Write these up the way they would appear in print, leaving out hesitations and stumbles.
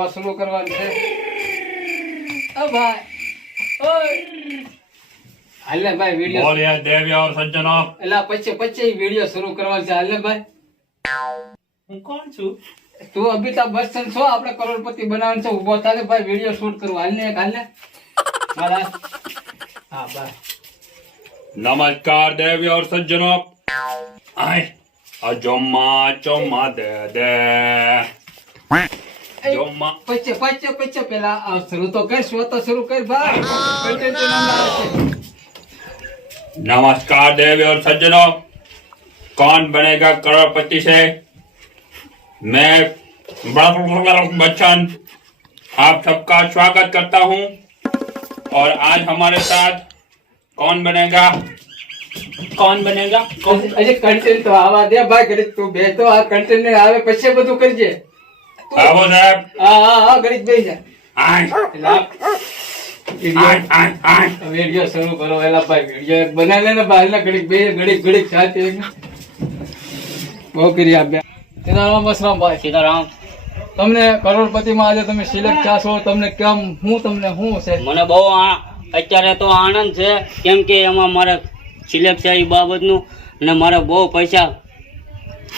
તો શરૂ કરવાનું છે ઓ ભાઈ ઓય હાલે ભાઈ વિડિયો બોલિए देवी और सज्जनों એલા પછી વિડિયો શરૂ કરવાનો છે હાલે ભાઈ હું કોણ છું તું અમિતાભ બચ્ચન છો આપણે કરોડપતિ બનાવવાનું છે ઉભો થાલે ભાઈ વિડિયો શૂટ કરવા હાલ ને હાલા હા બસ नमस्कार देवी और सज्जनों आए अजोमा चोमा दे दे जोमा પછી પેલા શરૂ તો કર શો તો શરૂ કર ભાઈ કન્ટેન્ટ નામ આવે છે नमस्कार देवी और सज्जनों कौन बनेगा करोड़पति से मैं बच्चन आप सबका स्वागत करता हूं और आज हमारे साथ कौन बनेगा અજે કન્ટેન્ટ તો આવા દે ભાઈ ગરીબ તું બે તો આ કન્ટેન્ટ ને આવે પછી બધું કરજે આવો સાહેબ હા ગરીબ બે જા આય વિડિયો શરૂ કરો એલા ભાઈ વિડિયો બનાવે ને ભાઈ એલા ઘડીક સાથે બહુ કરી આપ્યા સીતારામ બસરામ ભાઈ સીતારામ તમને કરોડપતિ માં આજે તમે સિલેક્ટ થશો તમને કેમ તમને શું છે મને બહુ અત્યારે તો આનંદ છે કેમ કે એમાં મારે સિલેક્ટ છે એ બાબતનું અને મારે બહુ પૈસા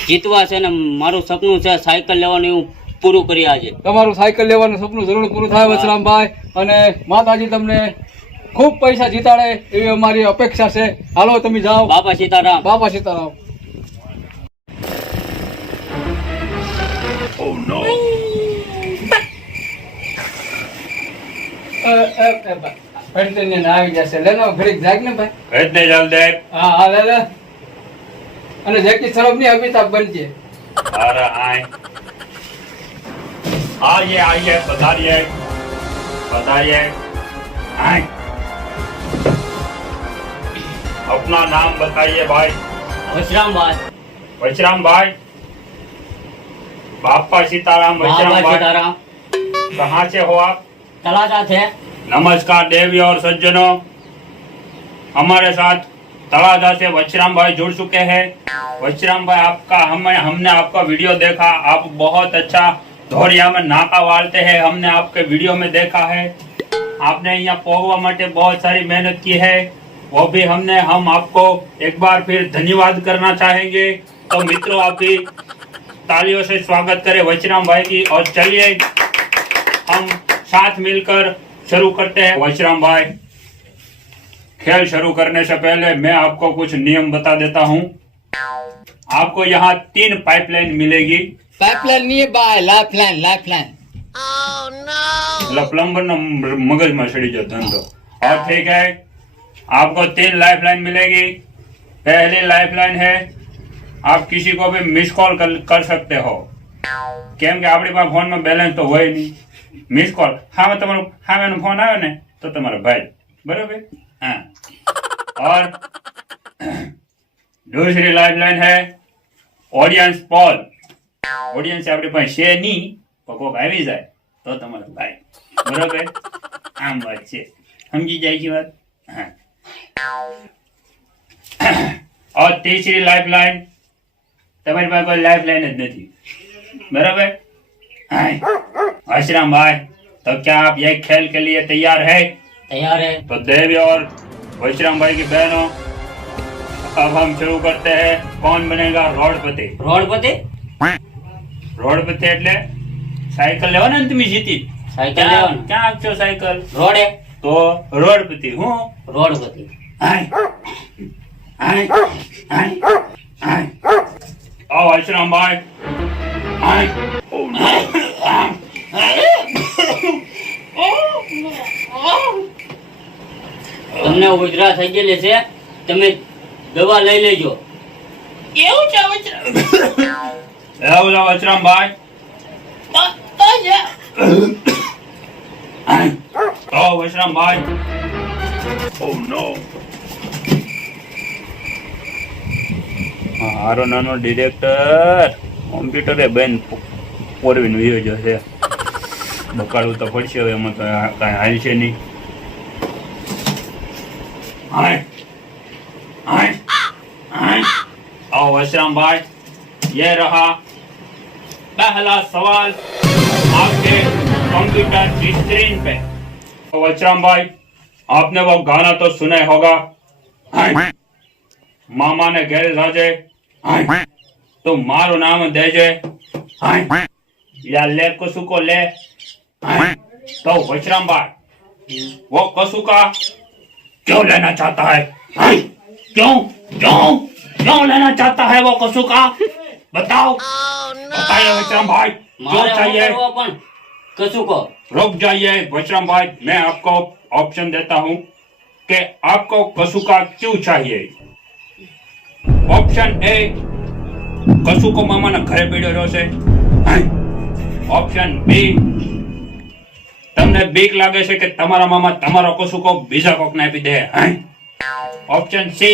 જીતવા છે ને મારું સપનું છે સાયકલ લેવાનું એવું પૂરું કરી આજે તમારું સાયકલ લેવાનું સપનું જરૂર પૂરું થાય વસરામભાઈ અને માતાજી તમને ખૂબ પૈસા જીતાડે એવી અમારી અપેક્ષા છે હાલો તમે જાઓ બાપા સીતારામ બાપા સીતારામ Oh no! આવી જશે લેનો ઘડીક જાગ ને ભાઈ इतने जल्दी હા લે અને જેકી સરબ ની અમિતાભ બનજે अरे आए आइए बताइए आए अपना नाम बताइए भाई વશરામભાઈ वशराम भाई बापा सीताराम वशराम બાપા भाई સીતારામ कहाँ से हो आप તલાટા છે नमस्कार देवी और सज्जनों हमारे साथ तलादा से वशराम भाई जुड़ चुके हैं वशराम भाई आपका हमने आपका वीडियो देखा आप बहुत अच्छा धोरिया में नाका वालते हैं हमने आपके वीडियो में देखा है आपने यहाँ पहुंचवा માટે बहुत सारी मेहनत की है वो भी हम आपको एक बार फिर धन्यवाद करना चाहेंगे तो मित्रों आप भी तालियों से स्वागत करें वशराम भाई की और चलिए हम साथ मिलकर शुरू करते हैं वशराम भाई खेल शुरू करने से पहले मैं आपको कुछ नियम बता देता हूँ आपको यहाँ 3 पाइपलाइन मिलेगी પાઇપલાઇન ની બાય લાઇફલાઇન मतलब प्लम्बर न मगज में चढ़ी जो धंधो और ठीक है आपको 3 लाइफलाइन मिलेगी पहली लाइफलाइन है आप किसी को भी मिस कॉल कर सकते हो કેમ કે આપણી પાસે ફોન માં બેલેન્સ તો હોય નહીં મિસ કોલ હા તમારો હામેનો ફોન આવ્યો ને તો તમારો ભાઈ બરાબર हाँ और दूसरी लाइफलाइन है ऑडियंस पोल ऑडियंस આપણી પાસે છે નહીં પણ કોક આવી જાય તો તમારો ભાઈ બરાબર આમ વાત છે સમજી જાય છે વાત हाँ और तीसरी लाइफलाइन તમારી પાસે કોઈ लाइफलाइन જ નથી बराबर वशराम भाई तो क्या आप ये खेल के लिए तैयार है તૈયાર है तो देवी और वशराम भाई की बहनों अब हम शुरू करते हैं कौन बनेगा रोडपति રોડપતિ એટલે સાયકલ લેવાનો ને તમે જીતી સાયકલ લેવાનું ક્યાં આપશો સાયકલ રોડે તો રોડપતિ હું રોડપતિ आओ वशराम भाई તમને ઉધરા થઈ ગયેલી છે તમે દવા લઈ લેજો એવું છે વશરામ ભાઈ आओ वशराम भाई Oh no. હારો નાનો ડિરેક્ટર કોમ્પ્યુટરે બેન પોરવીને વિયો જશે બકાડવું તો પડશે હવે એમાં તો કાંઈ હાલ છે નહીં आओ वशराम भाई ये रहा पहला सवाल आपके कंप्यूटर की स्क्रीन पे। वचराम भाई, आपने वो गाना तो सुना ही होगा, मामा ने घेरे राजे, तो मारो नाम देजे, या ले कसु को ले। तो वचराम भाई, वो कसु का क्यों लेना चाहता है? क्यों क्यों क्यों लेना चाहता है वो कसु का? बताओ, बताइए वचराम भाई, क्यों चाहिए? कसु को रुक जाइए वचराम भाई, मैं आपको ऑप्शन देता हूँ कि आपको कसु का क्यों चाहिए। ऑप्शन ए, कसु को मामा ने घरे पीड़ो રહ્યો છે। ઓપ્શન બી, તમને બીક લાગે છે કે તમારા મામા તમારો કસુ કો બીજા કોકને આપી દે। ઓપ્શન સી,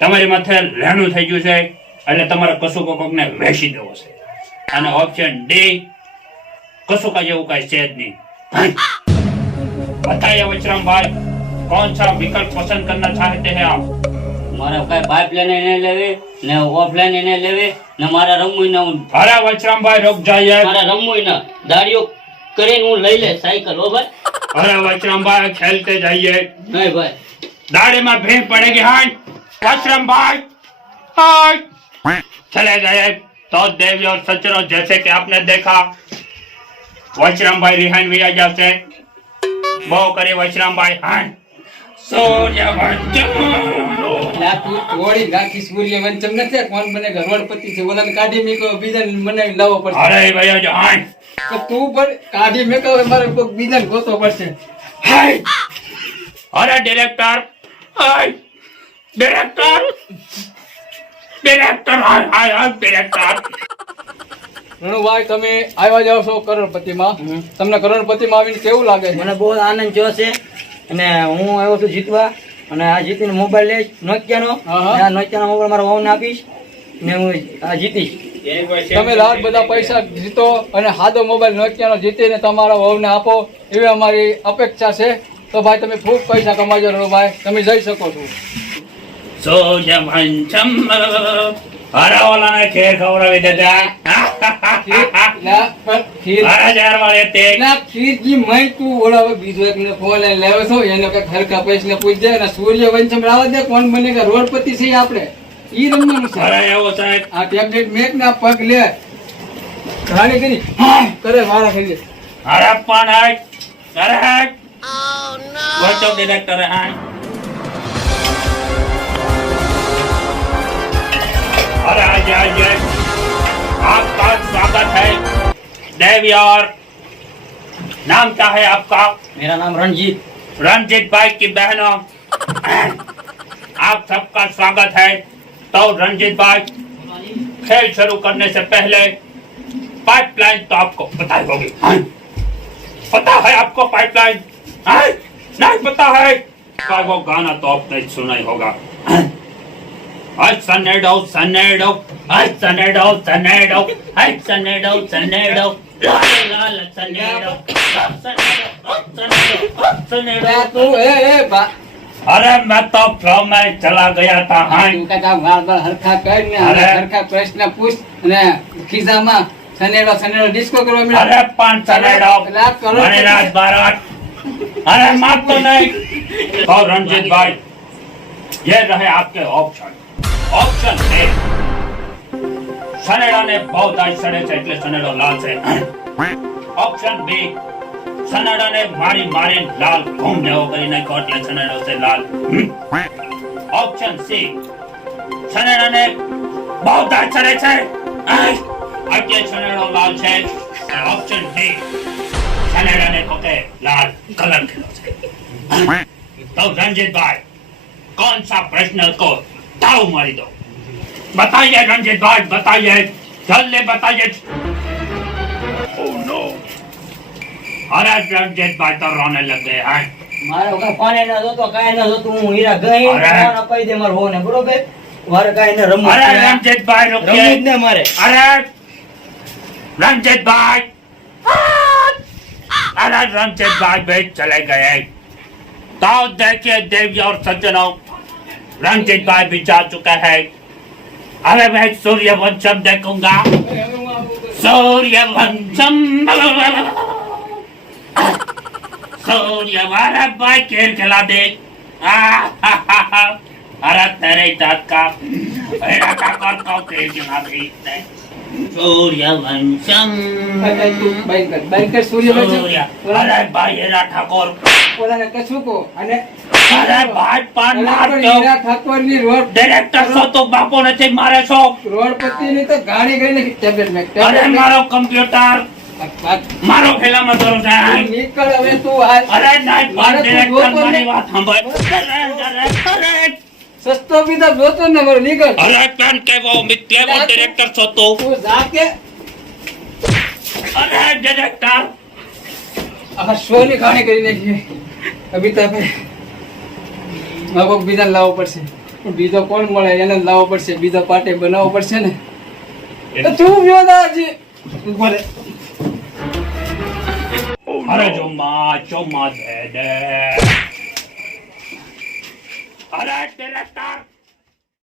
તમારી માથે લેણું થઈ ગયું છે એટલે તમારે કસુ કોકને વેચી દેવો છે। અને ઓપ્શન ડી, કસુ કા જેવું કઈ છે જ નહીં। बताइए वचराम भाई, कौन सा विकल्प पसंद करना चाहते हैं आप? મારે કઈ પાઇપલાઇન એને લેવી ને ઓફલાઈન એને લેવી ને મારે રમવું ને अरे वचराम भाई रुक जाइए। મારે રમવું ને દાડીઓ કરીને હું લઈ લે સાયકલ હો ભાઈ। अरे वचराम भाई खेलते जाइए, નહીં ભાઈ, दाढ़ी में भीड़ पड़ेगी। हाँ वचराम भाई, हाँ चले गए। तो देवी और सज्जनों, जैसे कि आपने देखा वचराम भाई रिहाइन भी आ जाते, वो करे वचराम भाई। हाँ सूर्यवंशम, લા તું થોડી રાખી સૂર્યવંશમ નથી, કોણ બનેગા રોડપતિ છે, ઓલાને કાઢી મેકો, બીજાને બનાવી લાવવો પડશે। अरे भैया जो हाँ તો તું પણ કાઢી મેકો, મારે કોઈક બીજાને ગોતવો પડશે। हाय, अरे डायरेक्टर, हाय डायरेक्टर, डायरेक्टर, हाय हाय हाय डायरेक्टर। રણુભાઈ, તમે આવ્યા જાવ છો કરોડપતિમાં, તમને કરોડપતિમાં આવીને કેવું લાગે છે? મને બહુ આનંદ થયો છે અને હું આવ્યો છું જીતવા અને આ જીતીને મોબાઈલ લઈશ નોકિયાનો હા, હા. અને આ નોકિયાનો મોબાઈલ મારા વહુને આપીશ ને હું આ જીતીશ। તમે લાખ બધા પૈસા જીતો અને હાદો મોબાઈલ નોકિયાનો જીતીને તમારા વહુને આપો, એવી અમારી અપેક્ષા છે। તો ભાઈ તમે ખૂબ પૈસા કમાજો રણુભાઈ, તમે જઈ શકો છો। सूर्यवंशम, अरे वाला ने खेल खवડાવી દેતા। લા, પણ ખીર अरे यार वाले ते ના, ખીરજી મય તું ઓલા હવે બીજો એકને ફોન લઈને લાવ્યો છો, એને કઈ હરકા પૈસને પૂછજે અને સૂર્યવંશમ રાવા દે, કોણ બનેગા રોડપતિ છે આપણે, ઈ રમવાનું છે। अरे वो साहब, આ ટેબ્લેટ મેક ના પગ લે ઘાણી કરી કરે મારા કરી अरे पण है, अरे है वो तो डायरेक्टर है। अरे आइए आइए, आपका स्वागत है देवी। और नाम क्या है आपका? मेरा नाम रणजीत। रंजीत भाई की बहनों, आप सबका स्वागत है। तो रंजीत भाई, खेल शुरू करने से पहले पाइपलाइन तो आपको पता ही होगी। पता है आपको पाइपलाइन? नहीं पता है? तो वो गाना तो आपने सुना ही होगा। सनेडो सनेडो, सनेडो सनेडो, सनेडो सनेडो, लाल लाल सनेडो, सनेडो। તું એ બા अरे मैं तो फ्लो में चला गया था। हाँ તું કાકા વાળ હરખા કર ને અરે. હરખા પ્રશ્ન પૂછ અને ખિસ્સામાં સનેડો સનેડો ડિસ્કો કરવા મળ્યો। अरे पांच सनेडो, લા, કરો अरे रात बारात, अरे मार तो नहीं। तो रंजीत भाई, ये रहे आपके ऑप्शन। ऑप्शन ए, सनेडा ने बहुत आज सड़े છે એટલે સનેડો લાલ છે। ऑप्शन बी, सनेडा ने मारी मारी लाल घूम જેવો કરી નાખ્યો એટલે સનેડો છે લાલ। ऑप्शन सी, સનેડા ને बहुत आज સડે છે એટલે સનેડો લાલ છે। ऑप्शन डी, સનેડા ને પોતે લાલ કલર ખેલો છે। तो रंजीत भाई, कौन सा प्रश्न को ताऊ मारी दो? बताइए रंजीत भाई, बताइए जल्दी बताइए। ओह नो, अरे रंजीत भाई तो रोने लग गए हैं। મારે કઈ પાણી ના જોતો કાંઈ ના જોતું, હું હીરા ગઈ અરે. ફોન અપાઈ દે મારા વહુને, બરોબર? મારે કાંઈ ન રમવું अरे છે. रंजीत भाई રમવું જ रुकिए। ને મારે। अरे रंजीत भाई, अरे रंजीत भाई भी चले गए। तो देखिए देवी और सज्जनों, रंजीत भाई भी जा चुका है। अरे मैं सूर्यवंशम देखूंगा। सूर्यवंशम, सूर्य वाला भाई खेल खिला दे अरे तेरे जात का मेरा काका को खेल खिला दे सूर्यवंशम તું બંધ કર સૂર્યવંશમ. सूर्य अरे भाई हीरा ठाकुर ઓલાને કશું કહો. અને અરે ભાઈ પણ ઓલા માર પણ તો હીરા ઠાકોરની રોડ ડિરેક્ટર છો તો બાપો નથી મારે છો રોડપતિની તો ગાડી ગઈ નથી. ટેબ્લેટ મેક, અરે ટેબ્લેટ મેક. મારો કમ્પ્યુટર મારો ફિલ્મ કરો છે નીકળ હવે તું હાલ. અરે નહીં મારે પણ તું ડિરેક્ટર જોતો મારી ને. વાત સાંભળ અરે સસ્તો પીધા જોતો ને મારો નીકળ. અરે કેમ કેવો કેવો ડિરેક્ટર છો તો તું જા કે અરે ડિરેક્ટર આખા શોની ગાડી કરી નાખી. અમિતાભે મારે કોઈક બીજાને લાવવો પડશે. પણ બીજો કોણ મળે એને જ લાવવો પડશે. બીજો પાર્ટી બનાવવો પડશે ને. તો તું વ્યો દાજી ઉભો રહે. અરે ચોમા દે દે અરે ડિરેક્ટર